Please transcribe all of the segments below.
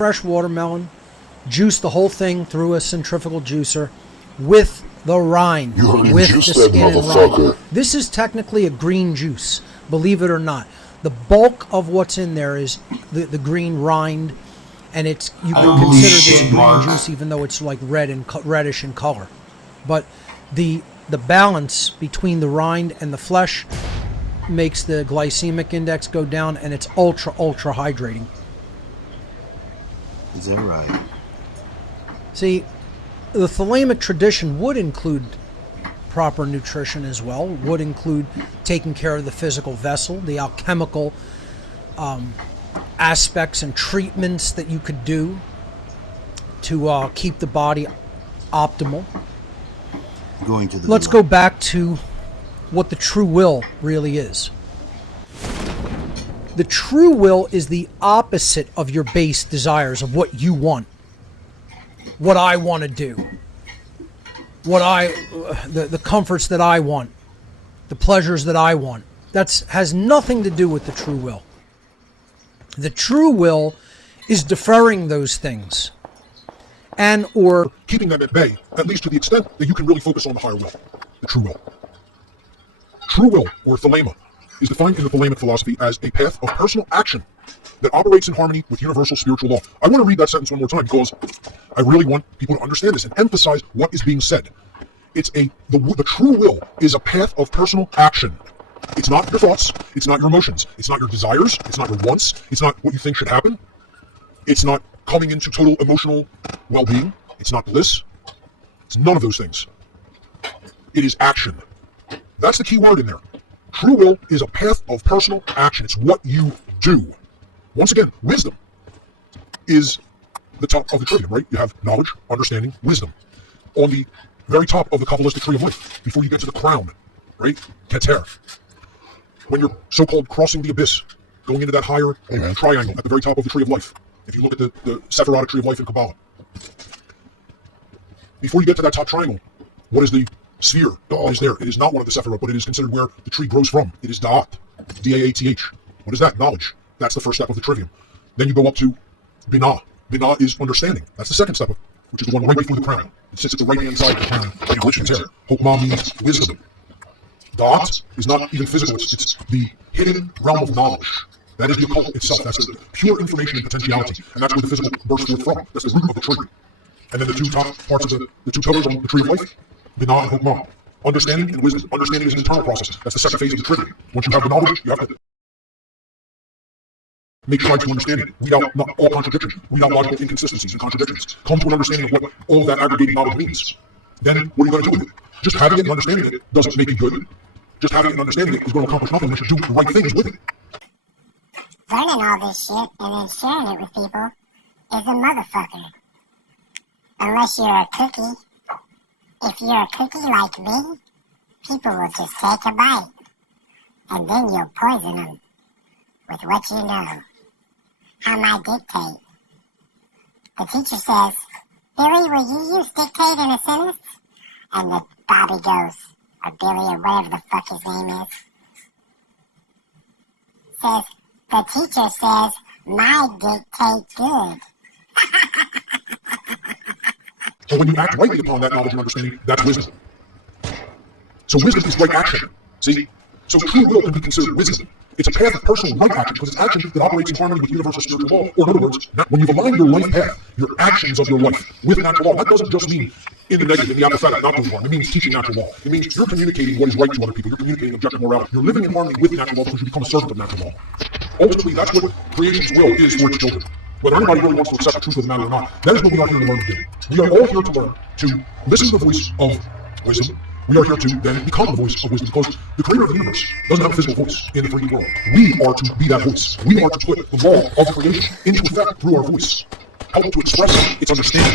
fresh watermelon, juice the whole thing through a centrifugal juicer with the rind, with the skin and rind. This is technically a green juice, believe it or not. The bulk of what's in there is the green rind, and you can consider this green juice even though it's like reddish in color. But the balance between the rind and the flesh makes the glycemic index go down, and it's ultra hydrating. Is that right? See, the thalamic tradition would include proper nutrition as well, would include taking care of the physical vessel, the alchemical aspects and treatments that you could do to keep the body optimal. Let's go back to what the true will really is. The true will is the opposite of your base desires, of what you want, what I want to do, the comforts that I want, the pleasures that I want. That has nothing to do with the true will. The true will is deferring those things and or keeping them at bay, at least to the extent that you can really focus on the higher will, the true will. True will, or thelema, is defined in the thelemic philosophy as a path of personal action that operates in harmony with universal spiritual law. I want to read that sentence one more time because I really want people to understand this and emphasize what is being said. The true will is a path of personal action. It's not your thoughts, it's not your emotions, it's not your desires, it's not your wants, it's not what you think should happen, it's not coming into total emotional well-being, it's not bliss, it's none of those things. It is action. That's the key word in there. True will is a path of personal action. It's what you do. Once again, wisdom is the top of the trivium, right? You have knowledge, understanding, wisdom. On the very top of the Kabbalistic tree of life, before you get to the crown, right? Keter. When you're so-called crossing the abyss, going into that higher triangle at the very top of the tree of life. If you look at the Sephirotic tree of life in Kabbalah. Before you get to that top triangle, what is the sphere that is there? It is not one of the Sephirot, but it is considered where the tree grows from. It is Da'at, D-A-A-T-H. What is that? Knowledge. That's the first step of the trivium. Then you go up to Binah. Binah is understanding. That's the second step, which is the one right before the crown. It sits at the right-hand side of the crown. Hokmah means wisdom. Da'at is not even physical. It's the hidden realm of knowledge. That is the occult itself. That's the pure information and potentiality. And that's where the physical bursts forth from. That's the root of the tree. And then the two top parts of the two pillars on the tree of life, Binah and Hokmah. Understanding and wisdom. Understanding is an internal process. That's the second phase of the tree. Once you have the knowledge, you have to make sure to understand it. Weed out not all contradictions. Weed out logical inconsistencies and contradictions. Come to an understanding of what all of that aggregating knowledge means. Then what are you going to do with it? Just having it and understanding it doesn't make it good. Just having it and understanding it is going to accomplish nothing. You should do the right things with it. Learning all this shit and then sharing it with people is a motherfucker. Unless you're a cookie. If you're a cookie like me, people will just take a bite. And then you'll poison them with what you know. How might dictate. The teacher says, Billy, will you use dictate in a sentence? And the Bobby goes, or Billy, or whatever the fuck his name is, says, the teacher says, my dictate good. So when you act rightly upon that knowledge and understanding, that's wisdom. So wisdom is right action. See? So true will can be considered wisdom. It's a path of personal right action because it's action that operates in harmony with universal spiritual law. Or in other words, when you've aligned your life path, your actions of your life with natural law, that doesn't just mean in the negative, in the apathetic, not doing harm. It means teaching natural law. It means you're communicating what is right to other people. You're communicating objective morality. You're living in harmony with natural law because you become a servant of natural law. Ultimately, that's what creation's will is for its children. Whether anybody really wants to accept the truth of the matter or not, that is what we are here to learn to do. We are all here to learn to listen to the voice of wisdom. We are here to then become the voice of wisdom because the creator of the universe doesn't have a physical voice in the 3D world. We are to be that voice. We are to put the law of creation into effect through our voice. Help to express its understanding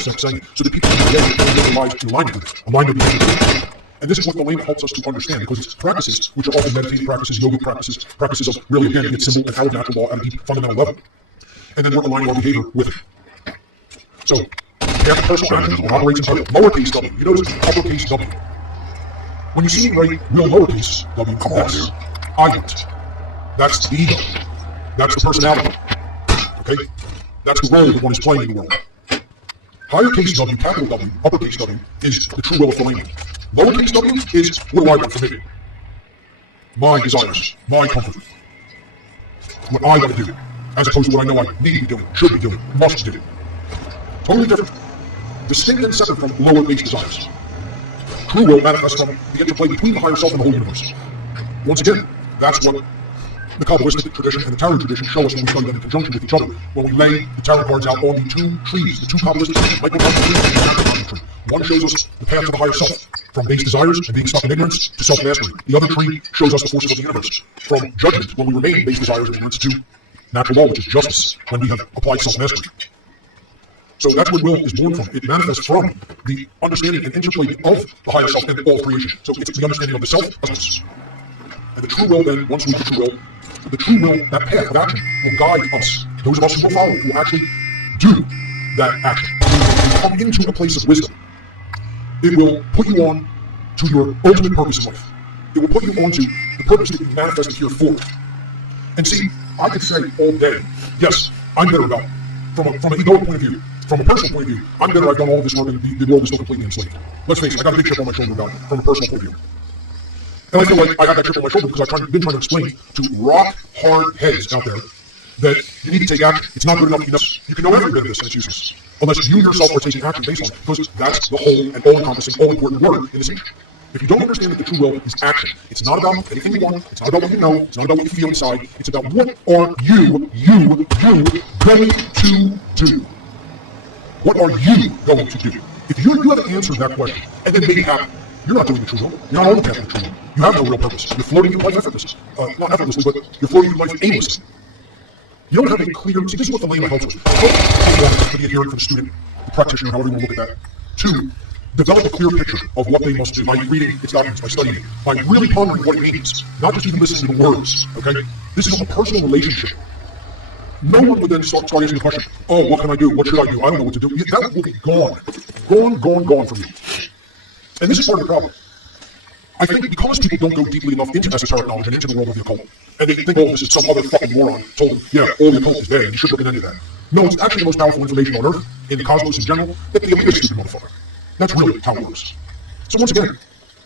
so that people can live their lives in alignment with it, align their behavior with it. And this is what the Lema helps us to understand because it's practices, which are often meditative practices, yogic practices, practices of really, again, its symbol and out of natural law at a deep fundamental level. And then we're aligning our behavior with it. So, path of personal action operates in lowercase w. You notice uppercase w. When you see me write real lowercase w, that's I. That's the ego. That's the personality. Okay? That's the role that one is playing in the world. Higher-case W, capital W, uppercase W, is the true will of the layman. Lowercase w is what do I want for me? My desires, my comfort. What I want to do, as opposed to what I know I need to be doing, should be doing, must do. Totally different. Distinct and separate from lower-case desires. True will manifests from the interplay between the higher self and the whole universe. Once again, that's what the Kabbalistic tradition and the tarot tradition show us when we study them in conjunction with each other. When we lay the tarot cards out on the two trees, the two Kabbalistic trees, microcosmic tree and the macrocosmic tree. One shows us the path to the higher self, from base desires and being stuck in ignorance to self-mastery. The other tree shows us the forces of the universe, from judgment, when we remain in base desires and ignorance, to natural law, which is justice, when we have applied self-mastery. So that's where will is born from. It manifests from the understanding and interplay of the higher self and all of creation. So it's the understanding of the self as us. And the true will then, once we the true will, that path of action, will guide us. Those of us who will follow it, who will actually do that action. It will come into a place of wisdom. It will put you on to your ultimate purpose in life. It will put you on to the purpose that you manifested here for. And see, I could say all day, yes, I'm better about it. From an egoic point of view, from a personal point of view, I'm better, I've done all of this work and the world is still completely enslaved. Let's face it, I got a big chip on my shoulder about it, from a personal point of view. And I feel like I got that chip on my shoulder because I've been trying to explain to rock-hard heads out there that you need to take action. It's not good enough. You can know every bit of this and it's useless. Unless you yourself are taking action based on it, because that's the whole and all-encompassing, all-important word in this age. If you don't understand that the true will is action, it's not about anything you want, it's not about what you know, it's not about what you feel inside, it's about what are you going to do? What are you going to do? If you haven't answered that question, and then make it happen, you're not doing the true will. You're not on the path of the true will. You have no real purpose. You're floating through life effortlessly. Not effortlessly, but you're floating through life aimlessly. You don't have a clear... See, this is what the layman helps with. For the adherent, for the student, the practitioner, however you want to look at that. 2, develop a clear picture of what they must do by reading its documents, by studying it, by really pondering what it means, not just even listening to the words, okay? This is a personal relationship. No one would then start asking the question, oh, what can I do? What should I do? I don't know what to do. That will be gone. Gone from you. And this is part of the problem. I think because people don't go deeply enough into esoteric knowledge and into the world of the occult, and they think, oh, this is some other fucking moron told them, yeah, all the occult is bad, and you should look at any of that. No, it's actually the most powerful information on Earth, in the cosmos in general, that the elite is stupid motherfucker. That's really how it works. So once again,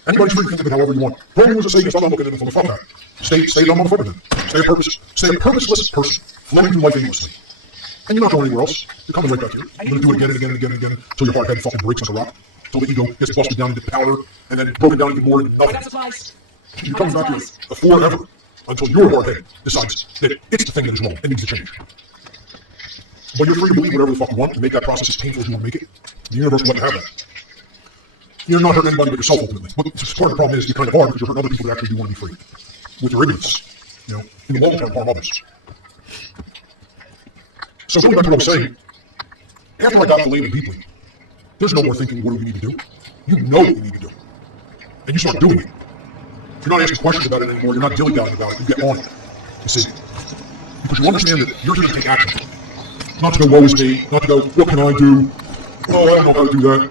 anybody's free to think of it however you want. Probably was a Satanist, I'm not looking at anything from the fuck that. Stay a dumb motherfucker then. Stay a purposeless person, floating through life aimlessly. And you're not going anywhere else. You're coming right back here. You're going to do it again and again and again and again until your hard head fucking breaks like a rock. Until the ego gets busted down into powder and then broken down even more into nothing. You're coming back here forever until your hard head decides that it's the thing that is wrong and needs to change. But you're free to believe whatever the fuck you want and make that process as painful as you want to make it. The universe will let you have that. You're not hurting anybody but yourself ultimately. But part of the problem is you kind of are because you're hurting other people that actually do want to be free. With your ignorance. You know, in the long term harm others. So going back to what I was saying, after I got the layman deeply, there's no more thinking, what do we need to do? You know what you need to do. And you start doing it. You're not asking questions about it anymore, you're not dilly-dallying about it, you get on it. You see? Because you understand that you're here to take action. Not to go, woe is me, not to go, what can I do? Oh, I don't know how to do that.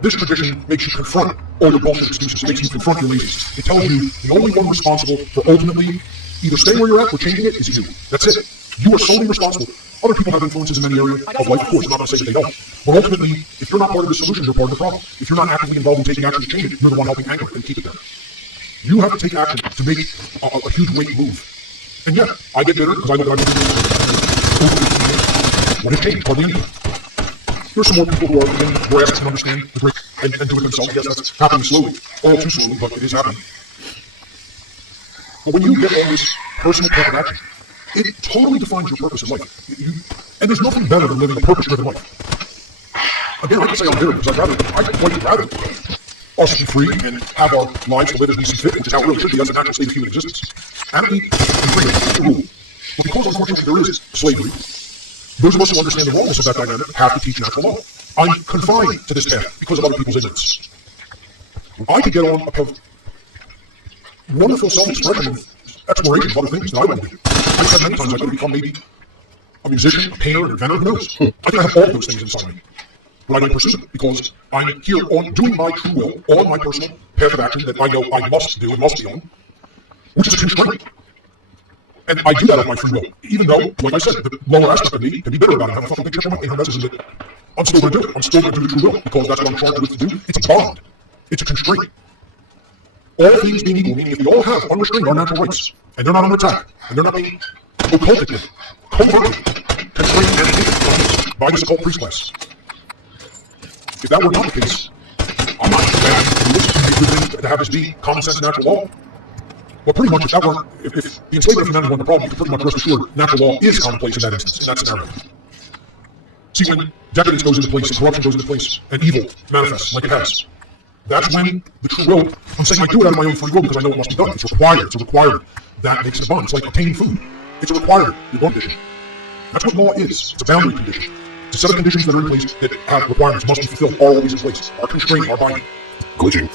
This tradition makes you confront all your bullshit excuses. It makes you confront your laziness. It tells you the only one responsible for ultimately either staying where you're at or changing it is you. That's it. You are solely responsible. Other people have influences in many areas of life, of course. I'm not going to say that they don't. But ultimately, if you're not part of the solution, you're part of the problem. If you're not actively involved in taking action to change it, you're the one helping anchor it and keep it there. You have to take action to make a huge weight move. And yeah, I get bitter because I look at everything. What has changed? Hardly anything. There's some more people who are in grasp and understand the great and do it themselves. Yes, that's happening slowly. All too slowly, but it is happening. But when you get all this personal path of action, it totally defines your purpose in life. And there's nothing better than living a purpose-driven life. Again, I can say I'm bitter because I'd quite rather us be free and have our lives to live as we see fit, which is how it really should be. That's the natural state of human existence. Anarchy and freedom is the rule. But because unfortunately there is slavery, those of us who understand the wrongness of that dynamic have to teach natural law. I'm confined to this path because of other people's ignorance. I could get on a wonderful self-expression and exploration of other things that I want to do. I've said many times I could become maybe a musician, a painter, an inventor, who knows? I think I have all those things inside me. But I don't pursue them because I'm here on doing my true will, on my personal path of action that I know I must do and must be on, which is a constraint. And I do that of my free will. Even though, like I said, the lower aspect of me can be bitter about it. I have a fucking big chip on my inner messes, but I'm still going to do it. I'm still going to do the true will because that's what I'm charged with to do. It's a bond. It's a constraint. All things being equal, meaning if we all have unrestrained our natural rights, and they're not under attack, and they're not being occulted, covertly constrained and taken by this occult priest class. If that were not the case, I'm not bad to have this be common sense and natural law. But pretty much, if the enslavement of humanity wasn't the problem, you can pretty much rest assured natural law is commonplace in that instance, in that scenario. See, when decadence goes into place, and corruption goes into place, and evil manifests like it has, that's when the true will, I'm saying I do it out of my own free will because I know it must be done. It's required. It's a requirement. That makes it a bond. It's like obtaining food. It's a requirement. Your bond condition. That's what law is. It's a boundary condition. It's a set of conditions that are in place that have requirements, must be fulfilled, are always in place, are constrained, are binding. Glitching.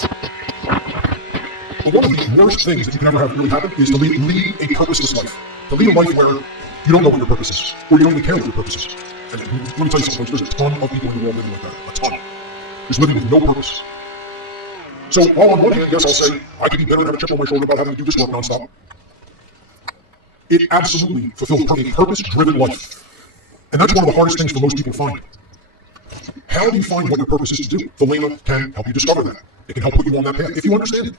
But one of the worst things that you can ever have really happen is to lead a purposeless life. To lead a life where you don't know what your purpose is, or you don't even care what your purpose is. And let me tell you something, there's a ton of people in the world living like that. A ton. Just living with no purpose. So, while on one hand, yes, I'll say, I could be bitter and have a chip on my shoulder about having to do this work nonstop. It absolutely fulfills a purpose-driven life. And that's one of the hardest things for most people to find. How do you find what your purpose is to do? Thelema can help you discover that. It can help put you on that path, if you understand it.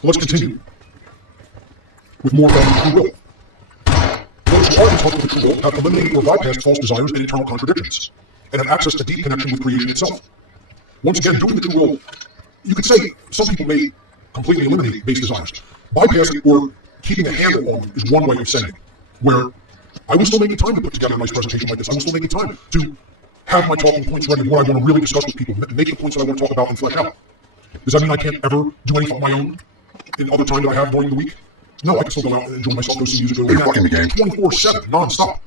So let's continue with more about the true will. Those who are in touch with the true will have eliminated or bypassed false desires and internal contradictions, and have access to deep connection with creation itself. Once again, doing the true will, you could say some people may completely eliminate base desires. Bypassing or keeping a handle on them is one way of saying it, where I will still make time to put together a nice presentation like this. I will still make time to have my talking points ready, what I want to really discuss with people, make the points that I want to talk about and flesh out. Does that mean I can't ever do anything of my own in other time that I have during the week? No, I can still go out and enjoy myself, go see music, go fucking the game 24/7, non-stop.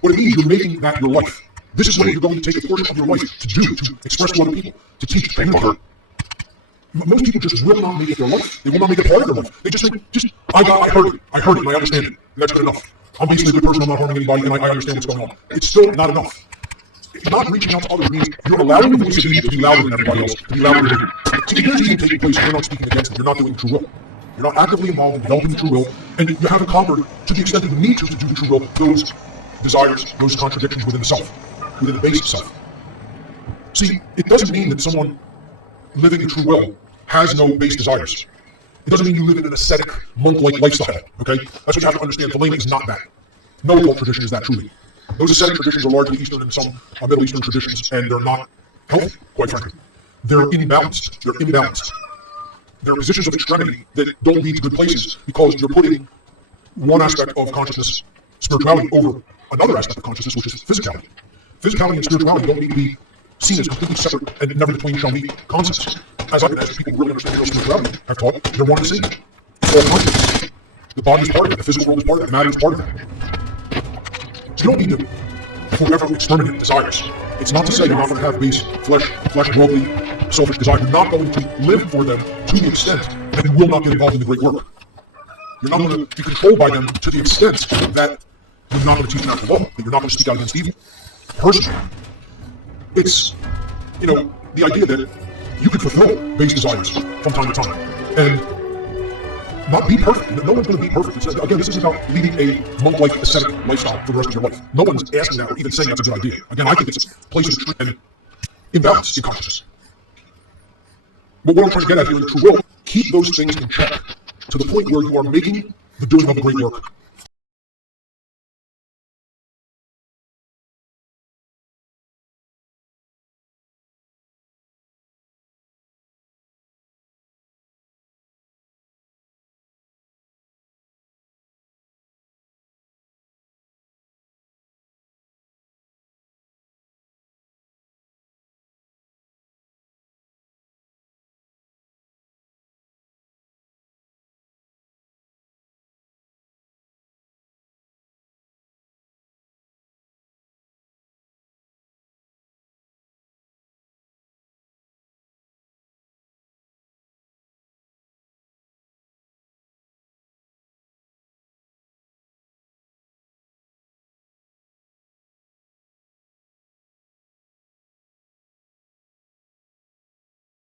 What it means, you're making that your life. This is what you're going to take a portion of your life to do, to express to other people, to teach, to communicate. Most people just will not make it their life. They will not make it part of their life. They just think, I heard it, and I understand it, and that's good enough. I'm basically a good person, I'm not harming anybody, and I understand what's going on. It's still not enough. Not reaching out to others means you're allowing the voice of evil to be louder than everybody else, to be louder than you. See, if there's evil taking place, you're not speaking against it, you're not doing the true will. You're not actively involved in developing the true will, and you haven't conquered, to the extent that you need to do the true will, those desires, those contradictions within the self, within the base of self. See, it doesn't mean that someone living the true will has no base desires. It doesn't mean you live in an ascetic, monk-like lifestyle, okay? That's what you have to understand. Thelema is not that. No occult tradition is that, truly. Those ascetic traditions are largely Eastern and some Middle Eastern traditions, and they're not healthy, quite frankly. They're imbalanced. They're positions of extremity that don't lead to good places because you're putting one aspect of consciousness, spirituality, over another aspect of consciousness, which is physicality. Physicality and spirituality don't need to be seen as completely separate and never between shall be concepts. As people who really understand real spirituality have taught, they're one and the same. It's all consciousness. The body is part of it, the physical world is part of it, the matter is part of it. So you don't need to forever exterminate desires. It's not to say you're not going to have base, flesh, worldly, selfish desires. You're not going to live for them to the extent that you will not get involved in the great work. You're not going to be controlled by them to the extent that you're not going to teach natural law, that you're not going to speak out against evil. Personally, it's, the idea that you can fulfill base desires from time to time and not be perfect. No one's going to be perfect. Again, this is about leading a monk-like ascetic lifestyle for the rest of your life. No one's asking that or even saying that's a good idea. Again, I think it's a place of extreme and imbalance in consciousness. But what I'm trying to get at here in the true will, keep those things in check to the point where you are making the doing of the great work